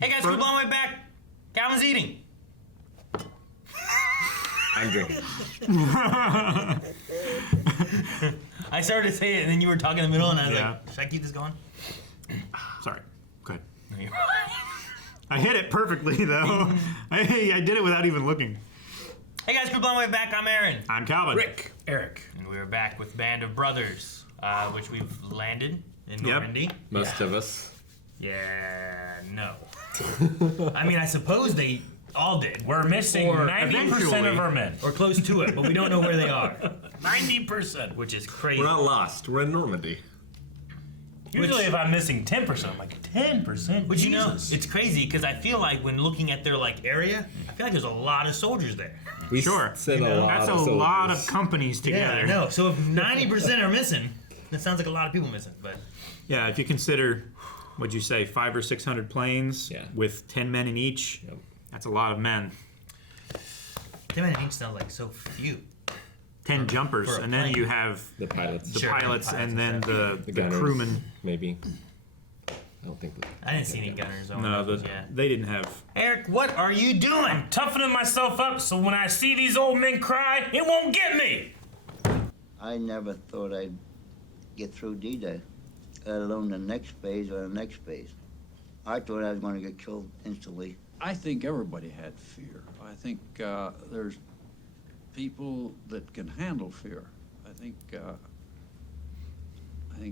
Hey guys, we're blowing way back. Calvin's eating. I'm drinking. I started to say it, and then you were talking in the middle, and I was like, should I keep this going? Sorry. Good. No, you're I hit it perfectly, though. I did it without even looking. Hey guys, we're blowing way back. I'm Aaron. I'm Calvin. Rick. Eric. And we're back with Band of Brothers, which we've landed in Normandy. Most of us. Yeah, no. I mean, I suppose they all did. We're missing 90% of our men. Or close to it, but we don't know where they are. 90%. Which is crazy. We're not lost. We're in Normandy. Usually if I'm missing 10%, I'm like, 10%? But you know, it's crazy because I feel like when looking at their area, I feel like there's a lot of soldiers there. We Sure. sent a lot That's of a lot of soldiers. companies together. Yeah, I know. So if 90% are missing, that sounds like a lot of people missing. But Yeah, if you consider, what'd you say, 500 or 600 planes with 10 men in each, that's a lot of men. 10 men in each sounds like so few. 10 jumpers, for a and then plane. you have The pilots. the Sure, pilots, pilots and then and the gunners, crewmen. Maybe. I don't think. I didn't see any gunners. No, they didn't have. Eric, what are you doing? I'm toughening myself up so when I see these old men cry, it won't get me. I never thought I'd get through D-Day, let alone the next phase or the next phase. I thought I was going to get killed instantly. I think everybody had fear. I think there's people that can handle fear. I think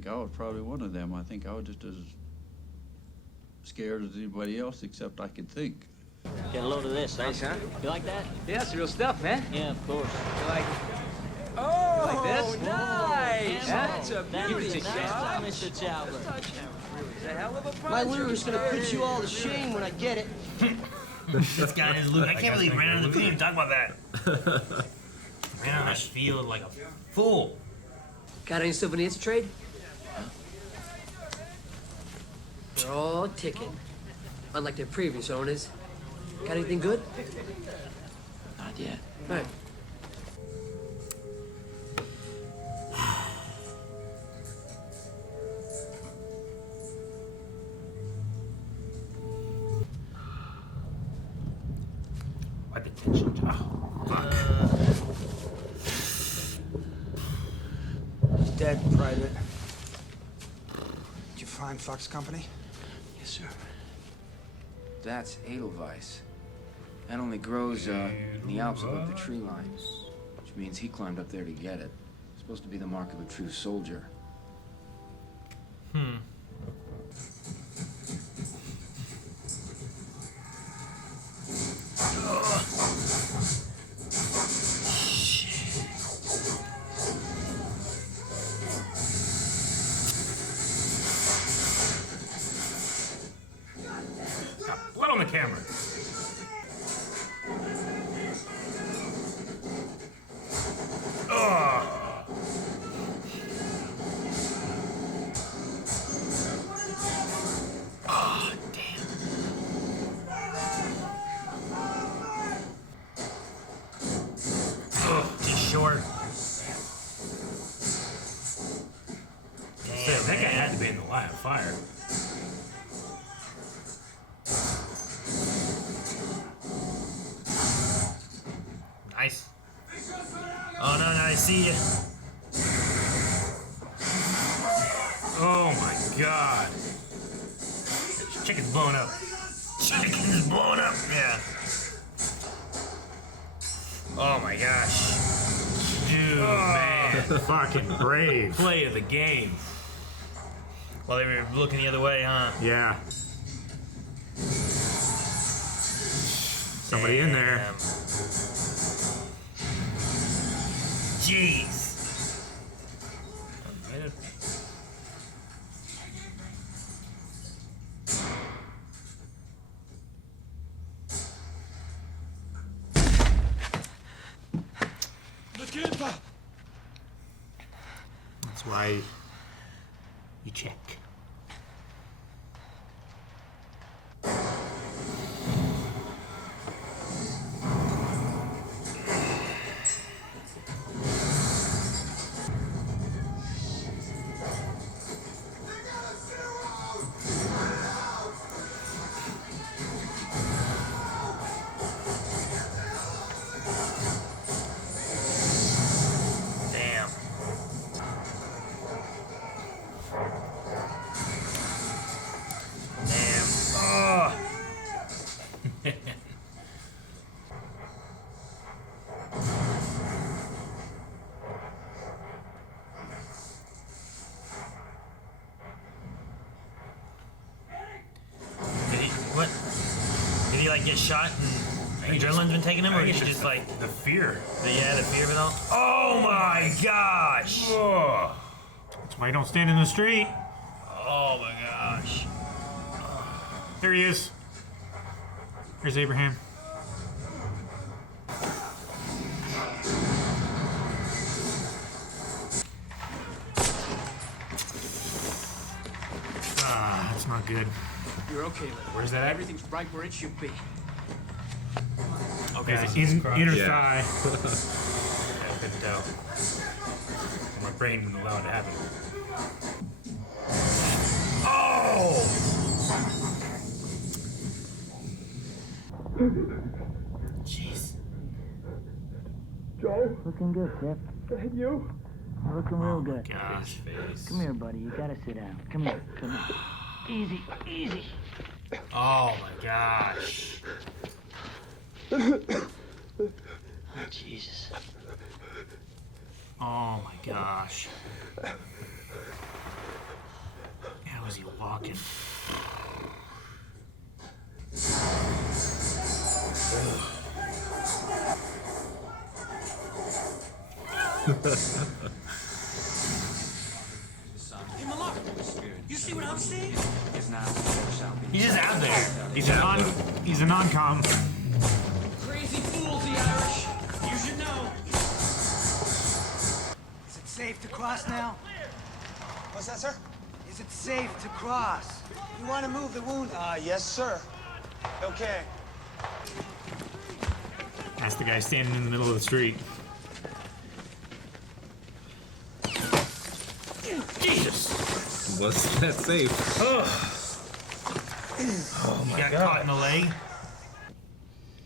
I was probably one of them. I think I was just as scared as anybody else, except I could think. Get a load of this, Nice, huh? You like that? Yeah, it's real stuff, man. Yeah, of course. You like? Oh, like this? Nice! That's a beauty, Nice, Sean. Mr. Chaplain. It's a hell of a My punch. Luger's gonna put you all to shame when I get it. This guy is Luger. I can't believe he ran out of the field. Talk about that. Ran out of the field like a fool. Got any souvenirs to trade? They're all ticking, unlike their previous owners. Got anything good? Not yet. All right. Wipe attention. Dead, Private. Did you find Fox Company? Yes, sir. That's Edelweiss. That only grows in the Alps above the tree line, which means he climbed up there to get it. It's supposed to be the mark of a true soldier. Blood on the camera. Oh, damn. Just short. Damn, that guy had to be in the line of fire. Nice. Oh, no, I see you. Oh my god. Chicken's blowing up. Chicken's blowing up. Yeah. Oh, my gosh. Dude, man. Fucking brave. Play of the game. Well, they were looking the other way, huh? Yeah. Somebody in there. Damn. Jeez. That's why you check. like get shot and adrenaline's been taking him, or he's just like the fear. the fear of it all? Oh my gosh! Oh. That's why you don't stand in the street. Oh my gosh! There he is. Here's Abraham. Ah, that's not good. You're okay, Luger. Where's that at? Everything's right where it should be. Okay, His inner Yeah. thigh. I couldn't tell. My brain didn't allow it to happen. Oh! Jeez. Looking good, Tip. You? Looking real good. Gosh. Face. Come here, buddy. You gotta sit down. Come here. Come here. Easy, easy. Oh my gosh! Oh, Jesus. Oh my gosh. How is he walking? Hey, Marc, you see what I'm seeing? He's just out there. He's a non-com. Crazy fools, the Irish. You should know. Is it safe to cross now? What's that, sir? Is it safe to cross? You want to move the wounded? Yes, sir. Okay. That's the guy standing in the middle of the street. Jesus! Wasn't that safe? You got caught in the leg.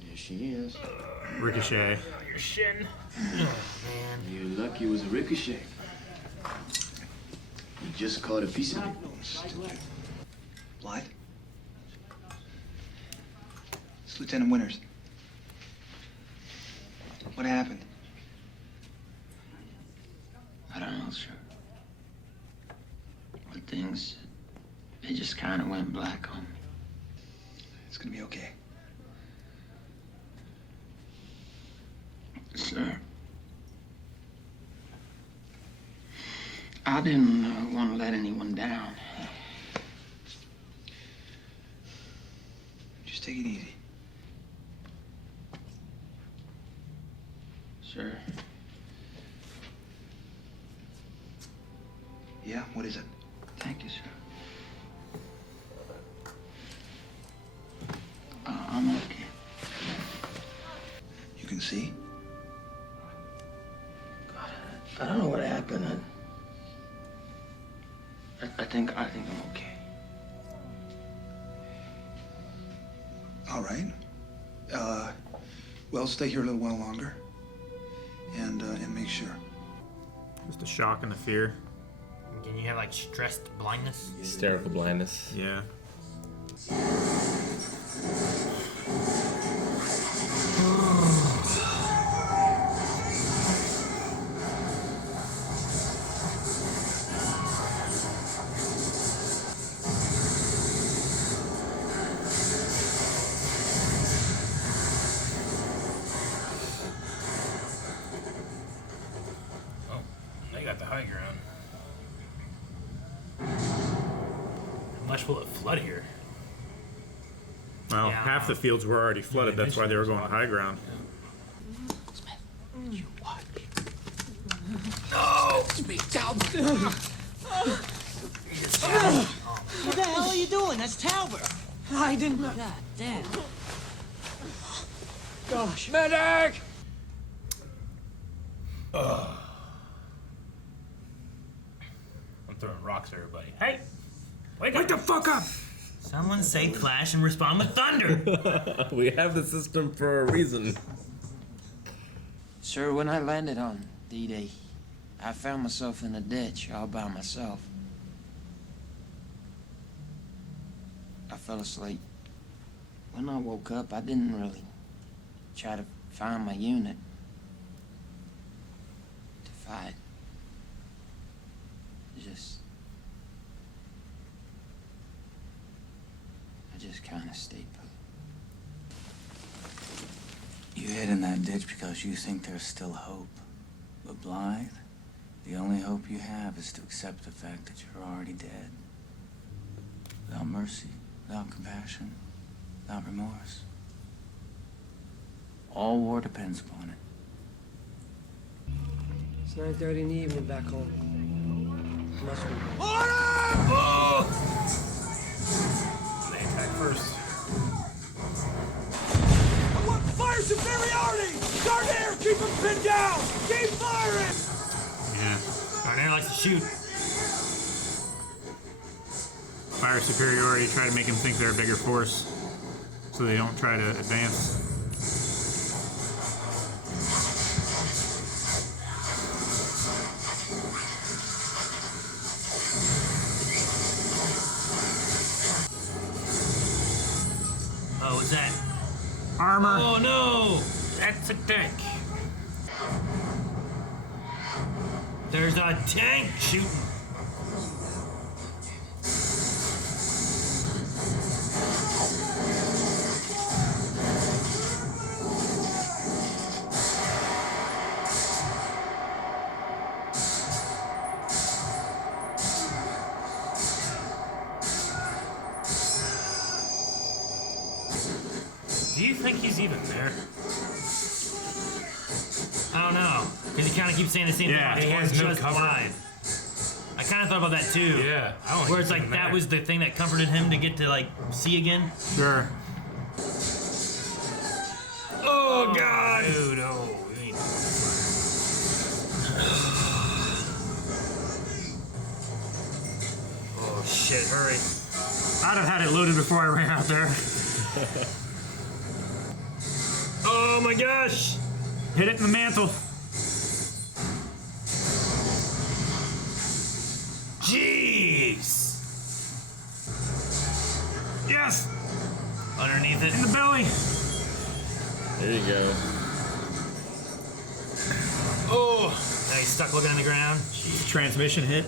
There she is. Ricochet. Your shin. You're lucky it was a ricochet. You just caught a piece of it. Blithe? It's Lieutenant Winters. What happened? I don't know, sir. But things, they just kind of went black on me. It's gonna be okay. Sir, I didn't want to let anyone down. Just take it easy. Sir, Yeah? What is it? thank you, sir. I'm okay. You can see? I don't know what happened. I think I'm okay. All right. Well, stay here a little while longer. And make sure. Just the shock and the fear. Can you have like stressed blindness? Hysterical blindness. Yeah. Oh, they got the high ground. How much will it flood here? Well, Yeah. half the fields were already flooded. That's why they were going high ground. What the hell are you doing? That's Talbot. I didn't. God damn. Gosh. Medic! I'm throwing rocks at everybody. Hey! Wake Wake the up! fuck up! Someone say flash and respond with thunder. We have the system for a reason. Sir, when I landed on D-Day, I found myself in a ditch all by myself. I fell asleep. When I woke up, I didn't really try to find my unit to fight. I just kind of stayed put. You hid in that ditch because you think there's still hope. But Blithe, the only hope you have is to accept the fact that you're already dead. Without mercy, without compassion, without remorse. All war depends upon it. It's 9:30 in the evening back home. Must be. Oh! They attack first. I want fire superiority! Darnell, keep him pinned down! Keep firing! Yeah. Darnell likes to shoot. Fire superiority, try to make them think they're a bigger force so they don't try to advance. Oh, what's that? Armor. Oh no! That's a tank. There's a tank shooting. Do you think he's even there? I don't know, because he kind of keeps saying the same Yeah, thing. he He has has no just cover. blind. I kind of thought about that too. Yeah, I don't think where it's he's like even that there. was the thing that comforted him to get to like see again. Sure. Oh God! Dude, oh. we ain't- Oh shit! Hurry! I'd have had it loaded before I ran out there. Oh my gosh! Hit it in the mantle. Jeez! Yes! Underneath it. In the belly. There you go. Oh! Now he's stuck looking on the ground. Transmission hit.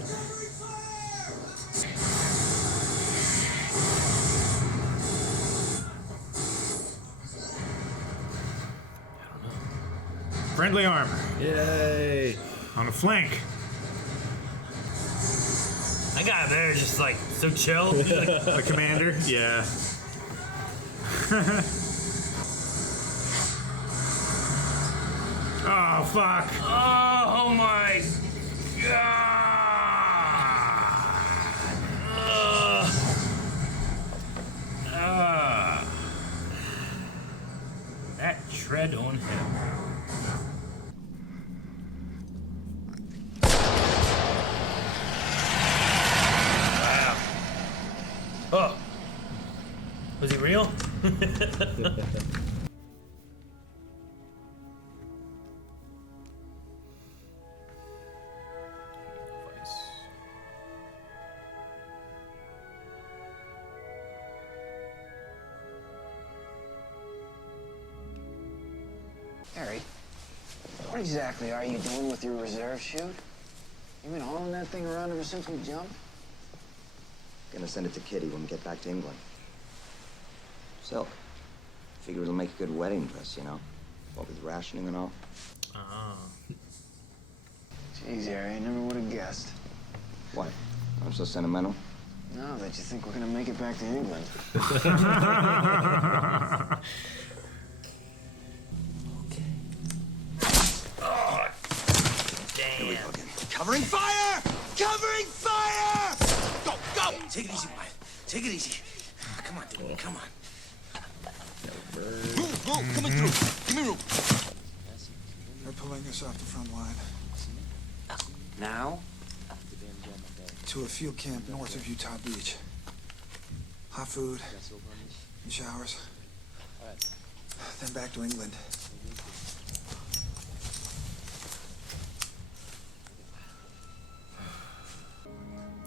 Friendly armor. Yay! On the flank. That guy there is just like so chill. He's like, The commander. Yeah. Oh, fuck. oh my God! That tread on him. Wow. Oh. Was he real? Harry, what exactly are you doing with your reserve chute? You been hauling that thing around ever since we jumped? Gonna send it to Kitty when we get back to England. Silk. Figure it'll make a good wedding dress, you know? What with rationing and all. Jeez, Harry, I never would have guessed. What? I'm so sentimental? No, that you think we're gonna make it back to England. Oh, damn. Here we go again. Covering fire! Covering fire! Go, go! Take it easy, Wyatt. Take it easy. Come on, dude. Come on. Move, move. Coming through. Give me room. They're pulling us off the front line. Now? To a field camp north of Utah Beach. Hot food, and showers. Then back to England.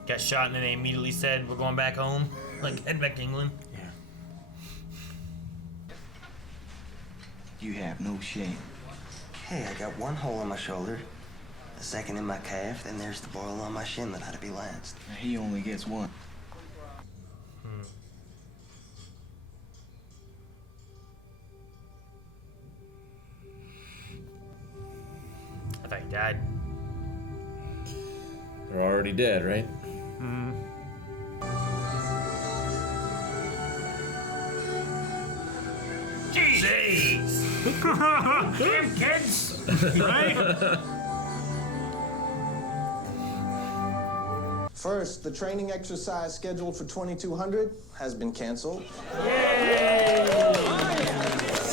Got shot and then they immediately said, we're going back home. Like, head back to England. Yeah. You have no shame. Hey, I got one hole in my shoulder, a second in my calf, then there's the boil on my shin that had to be lanced. He only gets one. he died. They're already dead, right? Jeez! Damn kids! Right? First, the training exercise scheduled for 2200 has been canceled.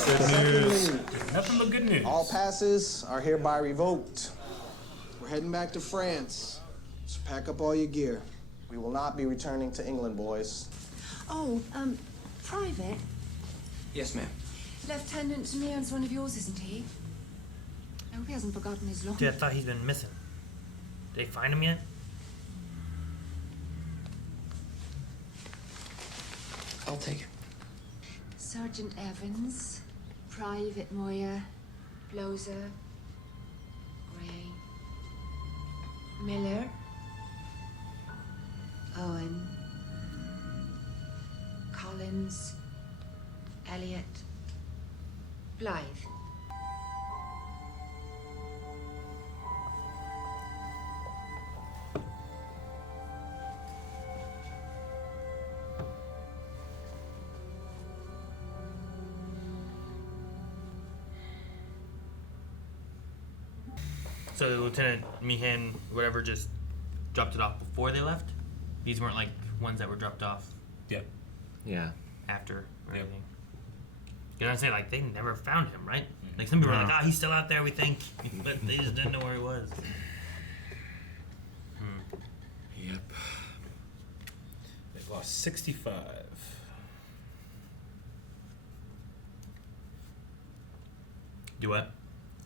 Good news. Nothing but good news. All passes are hereby revoked. We're heading back to France, so pack up all your gear. We will not be returning to England, boys. Oh, Private? Yes, ma'am. Lieutenant Meehan's one of yours, isn't he? I hope he hasn't forgotten his law. Dude, I thought he's been missing. Did they find him yet? I'll take it. Sergeant Evans, Private Moyer, Bloser, Gray, Miller, Owen, Collins, Elliot, Blythe. So Lieutenant Meehan, whatever, just dropped it off before they left? These weren't like ones that were dropped off Yep. Yeah. after or anything. You know what I'm saying? Like, they never found him, right? Like, some people were like, ah, he's still out there, we think. But they just didn't know where he was. Yep. They've lost 65. Do what?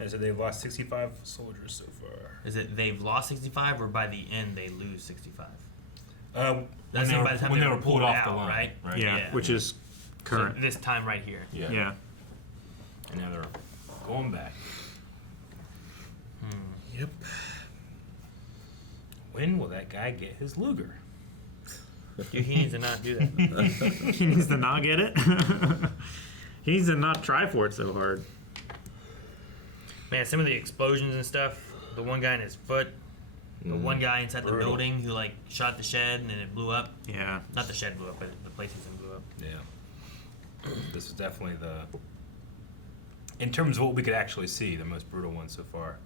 I said they've lost 65 soldiers so far. Is it they've lost 65 or by the end they lose 65? When That's they by were- the time when they they were were pulled pulled off out, the line, right? right? Yeah, which is current. So this time right here. Yeah. Yeah. And now they're going back. Yep. When will that guy get his Luger? Dude, he needs to not do that. He needs to not get it. He needs to not try for it so hard. Man, some of the explosions and stuff, the one guy in his foot, the one guy inside the Brutal. building who like shot the shed and then it blew up. Yeah. Not the shed blew up, but the place he's in blew up. Yeah. This is definitely the, in terms of what we could actually see, the most brutal one so far.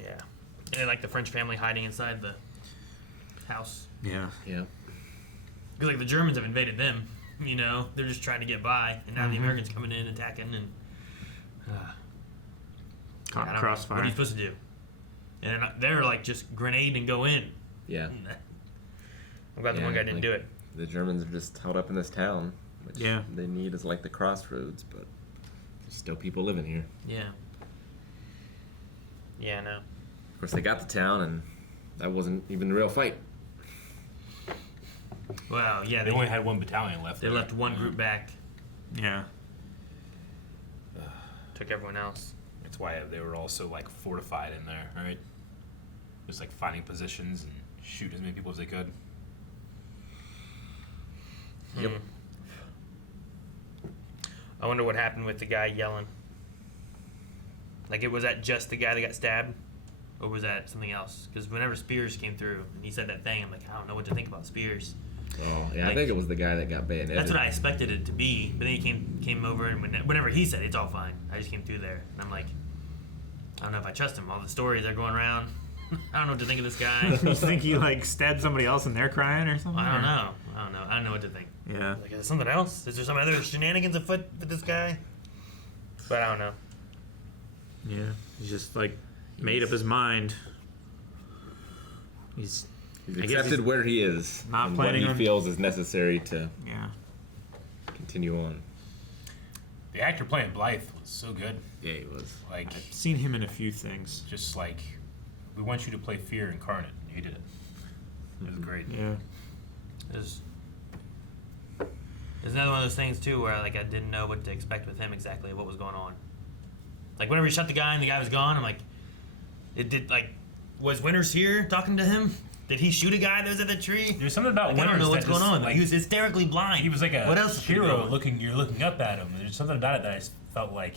Yeah. And like the French family hiding inside the house. Yeah. Yeah. Because like the Germans have invaded them, you know, they're just trying to get by, and now the Americans coming in attacking and Caught I in don't know. crossfire. What are you supposed to do? And they're like just grenade and go in. Yeah. I'm glad the one guy didn't do it. The Germans are just held up in this town, which Yeah. they need is like the crossroads, but there's still people living here. Yeah. Yeah, no. Of course, they got the town, and that wasn't even a real fight. Well, yeah, They only had one battalion left. They there. left one group back. Yeah. Took everyone else. That's why they were all so like fortified in there, right? Just like finding positions and shoot as many people as they could. Yep. I wonder what happened with the guy yelling. Like, was that just the guy that got stabbed? Or was that something else? Because whenever Spiers came through and he said that thing, I'm like, I don't know what to think about Spiers. Oh, yeah, Like, I think it was the guy that got bayoneted. That's what I expected it to be. But then he came over, and whenever he said, it's all fine. I just came through there. And I'm like, I don't know if I trust him. All the stories are going around. I don't know what to think of this guy. You think he like stabbed somebody else and they're crying or something? I don't know. I don't know what to think. Yeah. Like, is there something else? Is there some other shenanigans afoot with this guy? But I don't know. Yeah. He's just like made up his mind. He's accepted where he is not and what planning he on- feels is necessary to continue on. The actor playing Blithe was so good. Yeah, he was. Like, I've seen him in a few things. just like, we want you to play Fear incarnate, and he did it. It was great. Yeah. There's another one of those things too where like I didn't know what to expect with him exactly, what was going on. Like whenever he shot the guy and the guy was gone, I'm like, was Winters here talking to him? Did he shoot a guy that was at the tree? There's something about I don't Winters know what's that going just, on. like, He was hysterically blind. He was like a what else hero looking. You're looking up at him. There's something about it that I just felt like,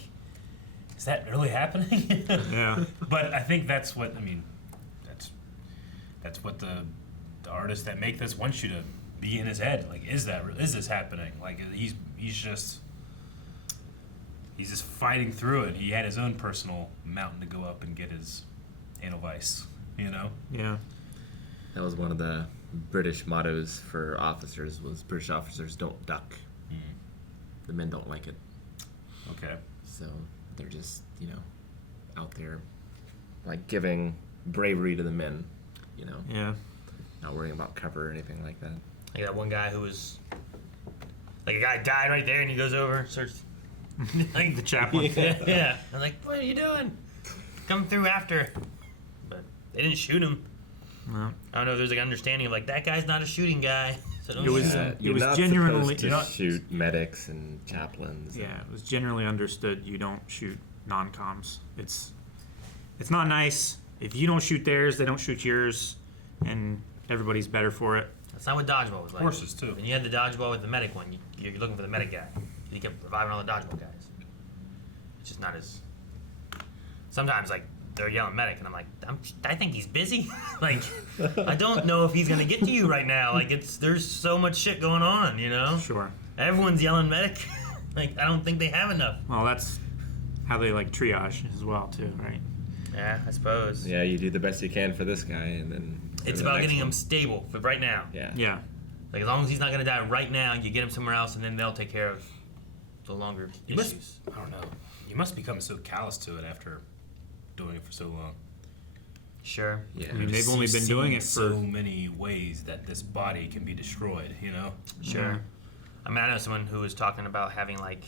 is that really happening? Yeah. But I think that's what That's what the artists that make this want you to be in his head. Like, is this happening? Like, he's just fighting through it. He had his own personal mountain to go up and get his Edelweiss. You know? Yeah. That was one of the British mottos for officers. Was British officers don't duck. The men don't like it. Okay. So they're just out there, like giving bravery to the men. Yeah. Not worrying about cover or anything like that. Like that one guy who was like a guy died right there, and he goes over, starts like the chaplain. Yeah. I'm like, what are you doing? Come through after. But they didn't shoot him. No. I don't know if there's like an understanding of like that guy's not a shooting guy. So don't It was- shoot him. it was genuinely supposed to shoot medics and chaplains. Yeah, it was generally understood you don't shoot non-coms. It's not nice. If you don't shoot theirs, they don't shoot yours, and everybody's better for it. That's not what dodgeball was like. Horses, too. When you had the dodgeball with the medic one, you're looking for the medic guy. You kept reviving all the dodgeball guys. It's just not as. Sometimes like they're yelling medic, and I'm like, I think he's busy. Like, I don't know if he's gonna get to you right now. Like, there's so much shit going on, Sure. Everyone's yelling medic. Like, I don't think they have enough. Well, that's how they like triage as well, too, right? Yeah, I suppose. Yeah, you do the best you can for this guy, and then It's about getting him stable for right now. Yeah. Yeah. Like, as long as he's not gonna die right now, you get him somewhere else, and then they'll take care of the longer issues. I don't know. You must become so callous to it after doing it for so long. Sure. Yeah. I mean, they've only been doing it for so many ways that this body can be destroyed. Sure. Yeah. I mean, I know someone who was talking about having like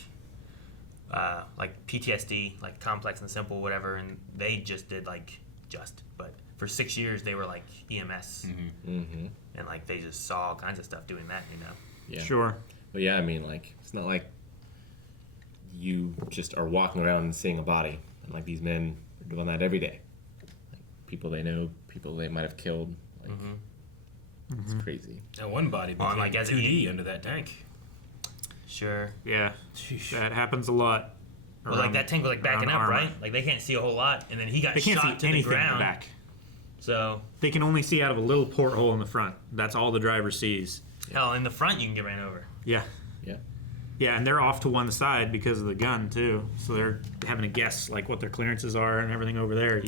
PTSD, like complex and simple, whatever, and they just did but for 6 years they were like EMS, and like they just saw all kinds of stuff doing that, Yeah. Sure. But yeah, I mean, like, it's not like you just are walking around and seeing a body. And like these men are doing that every day. Like, people they know, people they might have killed. Like, it's crazy. And one body became like as 2D under that tank. Sure. Yeah. That happens a lot. Well, like that tank was like backing up, armor. right? Like they can't see a whole lot, and then he got They can't shot see to the anything in the ground. back. So They can only see out of a little porthole in the front. That's all the driver sees. hell, in the front you can get ran over. Yeah. Yeah. Yeah, and they're off to one side because of the gun too. So they're having to guess like what their clearances are and everything over there.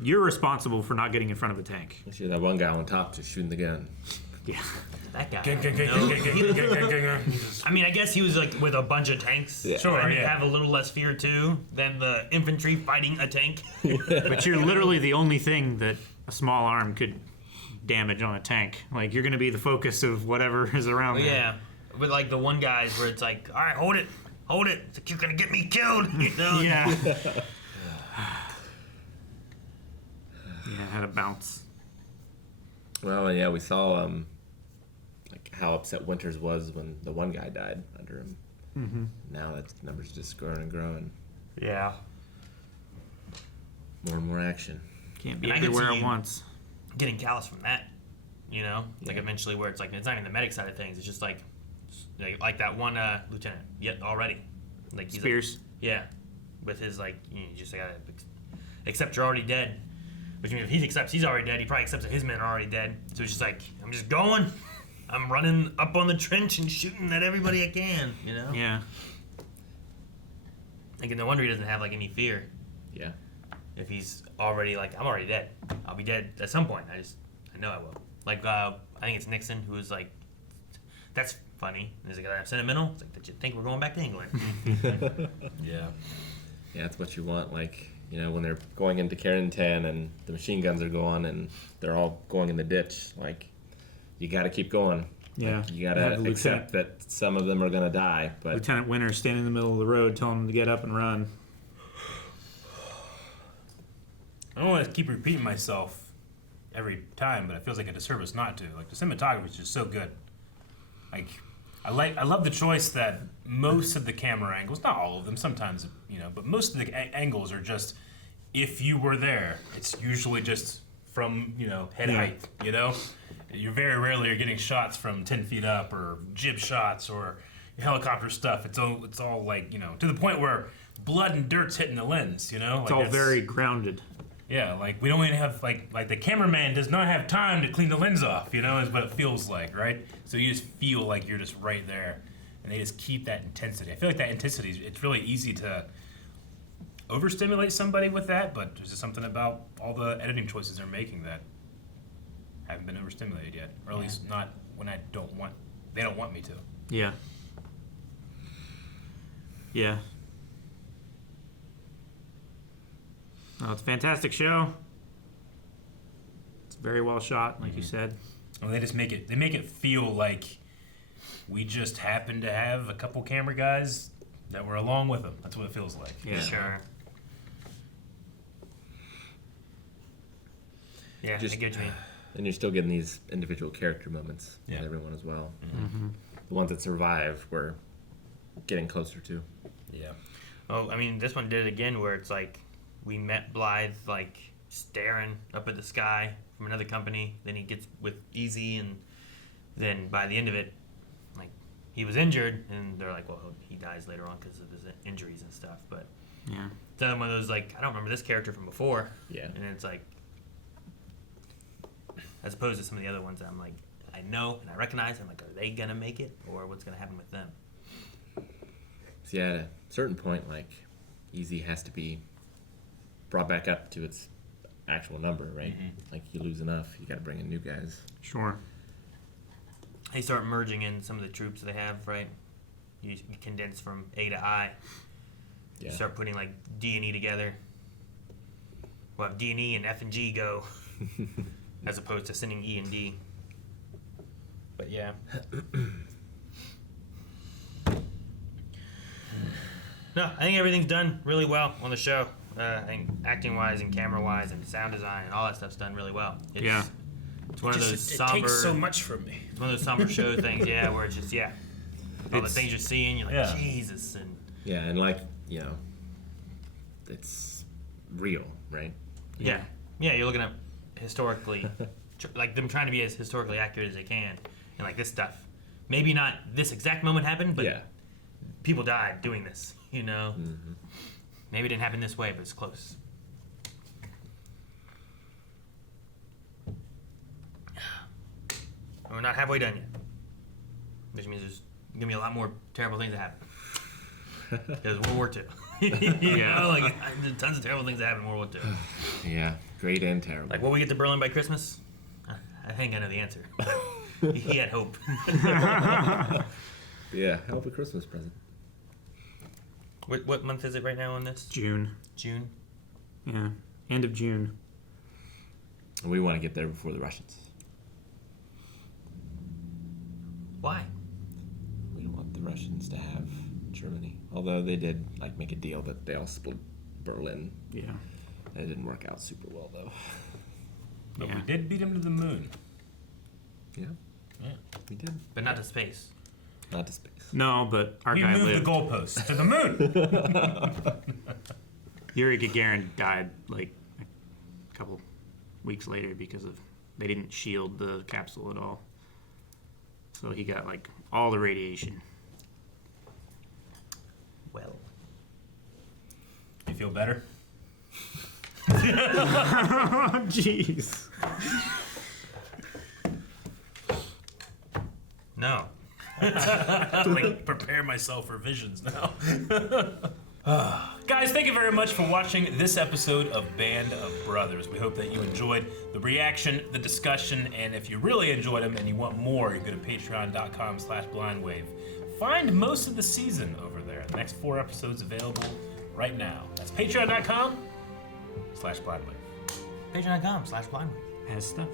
You're responsible for not getting in front of a tank. You're that one guy on top just shooting the gun. Yeah. That guy. No. I mean, I guess he was like with a bunch of tanks. Yeah. Sure, and you yeah. have a little less fear too than the infantry fighting a tank. But you're literally the only thing that a small arm could damage on a tank. Like you're going to be the focus of whatever is around Well, there. yeah, with like the one guys where it's like, all right, hold it. It's like, you're gonna get me killed. Yeah. Yeah, it had a bounce. Well, yeah, we saw like how upset Winters was when the one guy died under him. Mm-hmm. Now that number's just growing and growing. Yeah. More and more action. Can't be And I could everywhere see at once. Getting callous from that, like eventually where it's like it's not even the medic side of things. It's just like that one lieutenant yet already, like he's Spiers. Like, yeah, with his like you just gotta accept you're already dead. Which means if he accepts he's already dead, he probably accepts that his men are already dead. So it's just like I'm just going. I'm running up on the trench and shooting at everybody I can. Yeah. Like no wonder he doesn't have like any fear. Yeah. If he's already like I'm already dead. I'll be dead at some point. I know I will. Like I think it's Nixon who was like, that's funny. And he's like, I'm sentimental. It's like, did you think we're going back to England? Yeah. Yeah, that's what you want. Like, when they're going into Carentan and the machine guns are going and they're all going in the ditch, like, you got to keep going. Yeah. Like, you got to accept that some of them are going to die. But Lieutenant Winter standing in the middle of the road telling them to get up and run. I don't want to keep repeating myself every time, but it feels like a disservice not to. Like the cinematography is just so good. Like I love the choice that most of the camera angles, not all of them, sometimes but most of the angles are just if you were there. It's usually just from head height. You very rarely are getting shots from 10 feet up or jib shots or helicopter stuff. It's all like to the point where blood and dirt's hitting the lens. It's all very grounded. Yeah, like we don't even have like the cameraman does not have time to clean the lens off. Is what it feels like, right? So you just feel like you're just right there, and they just keep that intensity. I feel like that intensity. It's really easy to overstimulate somebody with that, but there's just something about all the editing choices they're making that haven't been overstimulated yet, or at least not when they don't want me to. Yeah. Yeah. Oh, it's a fantastic show. It's very well shot, like you said. Well, they make it feel like we just happened to have a couple camera guys that were along with them. That's what it feels like. Yeah. Sure. Yeah, I get what you mean. And you're still getting these individual character moments with everyone as well. Mm-hmm. The ones that survive, we're getting closer to. Yeah. Oh, I mean, this one did it again where it's like we met Blithe like staring up at the sky from another company. Then he gets with Easy, and then by the end of it, like he was injured, and they're like, well, he dies later on because of his injuries and stuff. But yeah, it's another one of those like I don't remember this character from before. Yeah. And it's like, as opposed to some of the other ones, I'm like, I know and I recognize. I'm like, are they gonna make it, or what's gonna happen with them? So yeah, at a certain point, like Easy has to be brought back up to its actual number, right? Like you lose enough, you got to bring in new guys. Sure. They start merging in some of the troops they have, right? You condense from A to I. Yeah. You start putting like D and E together. We'll have D and E and F and G go, as opposed to sending E and D. But yeah. No, I think everything's done really well on the show. I think acting-wise and camera-wise and sound design and all that stuff's done really well. It's one of those somber. It takes so much from me. It's one of those somber show things, yeah, where it's just all the things you're seeing, you're like Jesus, and and like it's real, right? Yeah, you're looking at historically, like them trying to be as historically accurate as they can, and like this stuff. Maybe not this exact moment happened, but people died doing this. Maybe it didn't happen this way, but it's close. We're not halfway done yet, which means there's gonna be a lot more terrible things that happen. There's World War II. Like there's tons of terrible things that happen in World War II. Yeah, great and terrible. Like, will we get to Berlin by Christmas? I think I know the answer. He had hope. Yeah, help a Christmas present. What month is it right now on this? June. June? Yeah, end of June. We want to get there before the Russians. Why? We want the Russians to have Germany. Although they did make a deal that they all split Berlin. Yeah. It didn't work out super well though. But we did beat them to the moon. Yeah. Yeah. We did. But not to space. Not to space. No, but our we guy moved lived. the goalposts to the moon. Yuri Gagarin died like a couple weeks later because they didn't shield the capsule at all. So he got all the radiation. Well. You feel better? Jeez. No. I have to prepare myself for visions now. Guys, thank you very much for watching this episode of Band of Brothers. We hope that you enjoyed the reaction, the discussion, and if you really enjoyed them and you want more, you go to patreon.com/blindwave. Find most of the season over there. The next 4 episodes available right now. That's patreon.com/blindwave. Patreon.com/blindwave. Has stuff.